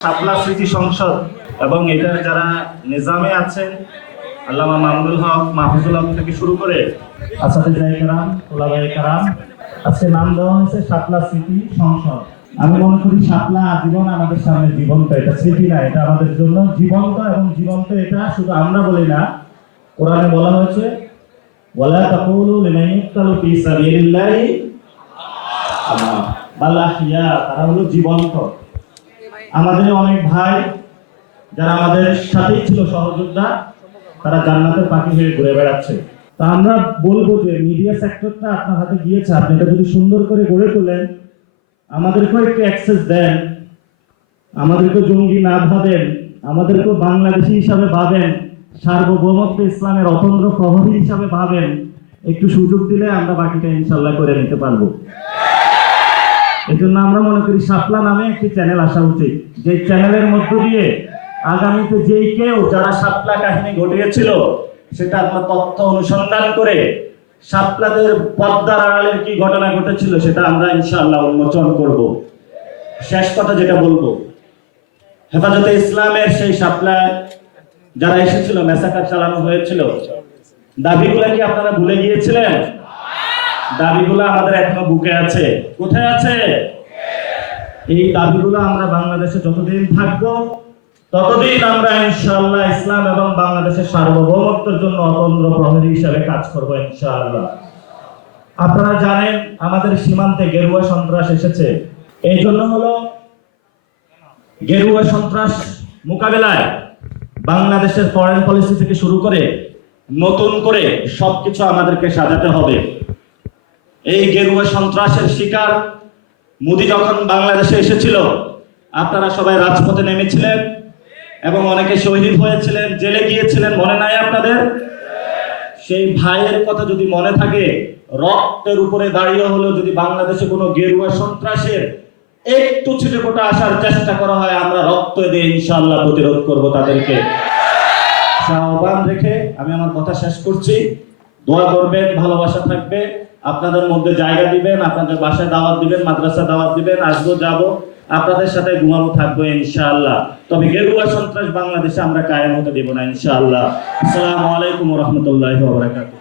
শাপলা স্মৃতি সংসদ এবং এটার যারা নিজামে আছেন আল্লামা মামুনুল হক, মাহফুজুল হক থেকে শুরু করে আসাতিজায়ে কেরাম, ওলামায়ে কেরাম, আজকে নাম দেওয়া হয়েছে শাপলা স্মৃতি সংসদ। আমি মনে করি শাপলা আজীবন আমাদের সামনে জীবন্ত, এটা স্মৃতি না, এটা আমাদের জন্য জীবন্ত। এবং জীবন্ত এটা শুধু আমরা বলি না, কোরআনে বলা হয়েছে ওয়ালা তাকুলু লিমান ইউকতালু ফি সাবিলিল্লাহি বাল আহইয়া, তারা হলো জীবন্ত। আমাদের অনেক ভাই যারা আমাদের সাথেই ছিল সহযোদ্ধা, তারা জান্নাতের পাখি হয়ে ঘুরে বেড়াচ্ছে। তা আমরা বলবো যে মিডিয়া সেক্টরটা আপনার হাতে গিয়েছে, আপনি এটা যদি সুন্দর করে গড়ে তোলেন, আমাদেরকেও একটু অ্যাক্সেস দেন, আমাদেরকে জঙ্গি না ভাবেন, আমাদেরকেও বাংলাদেশি হিসাবে ভাবেন, সার্বভৌমত্ব ইসলামের অতন্দ্র প্রহরী হিসাবে ভাবেন, একটু সুযোগ দিলে আমরা বাকিটা ইনশাল্লাহ করে নিতে পারবো। এই জন্য আমরা মনে করি শাপলা নামে একটি চ্যানেল আসা উচিত, যে চ্যানেলের মধ্য দিয়ে আগামীতে যেই কেউ যারা শাপলা কাহিনী ঘটিয়েছিল সেটা আমরা তথ্য অনুসন্ধান করে শাপলাদের পর্দার আড়ালের কি ঘটনা ঘটেছিল সেটা আমরা ইনশাআল্লাহ উন্মোচন করব। শেষ কথা যেটা বলবো, হেফাজতে ইসলামের সেই শাপলায় যারা এসেছিল, ম্যাসাকার চালানো হয়েছিল, দাবিগুলো কি আপনারা ভুলে গিয়েছিলেন? দাবিগুলো আমাদের এখনো বুকে আছে। কোথায় আছে? এই দাবিগুলো আমরা বাংলাদেশে যতদিন থাকবো ততদিন আমরা ইনশাআল্লাহ ইসলাম এবং বাংলাদেশের সার্বভৌমত্বের জন্য অতন্দ্র প্রহরী হিসাবে কাজ করবো ইনশাআল্লাহ। আপনারা জানেন আমাদের সীমান্তে গেরুয়া সন্ত্রাস এসেছে। এই জন্য হলো গেরুয়া সন্ত্রাস মোকাবেলায় বাংলাদেশের ফরেন পলিসি থেকে শুরু করে নতুন করে সবকিছু আমাদেরকে সাজাতে হবে। এই গেরুয়া সন্ত্রাসের শিকার মোদি যখন বাংলাদেশে এসেছিল, আপনারা সবাই রাজপথে নেমেছিলেন এবং অনেকে শহীদ হয়েছিলেন, জেলে গিয়েছিলেন, মনে নাই আপনাদের? সেই ভাইয়ের কথা যদি মনে থাকে, রক্তের উপরে দাঁড়িয়ে হলেও যদি বাংলাদেশে কোনো গেরুয়া সন্ত্রাসের একটু ছিটেফোঁটা আসার চেষ্টা করা হয়, আমরা রক্ত দিয়ে ইনশাআল্লাহ প্রতিরোধ করব তাদেরকে। আহ্বান রেখে আমি আমার কথা শেষ করছি। দোয়া করবেন, ভালোবাসা থাকবে, আপনাদের মধ্যে জায়গা দিবেন, আপনাদের বাসায় দাওয়াত দিবেন, মাদ্রাসা দাওয়াত দিবেন, আসবো যাবো, আপনাদের সাথে ঘুমাবো, থাকবো ইনশাআল্লাহ। তবে গেরুয়া সন্ত্রাস বাংলাদেশে আমরা কায়েম হতে দেব না ইনশাআল্লাহ। আসসালামু আলাইকুম ওয়া রাহমাতুল্লাহি ওয়া বারাকাতুহু।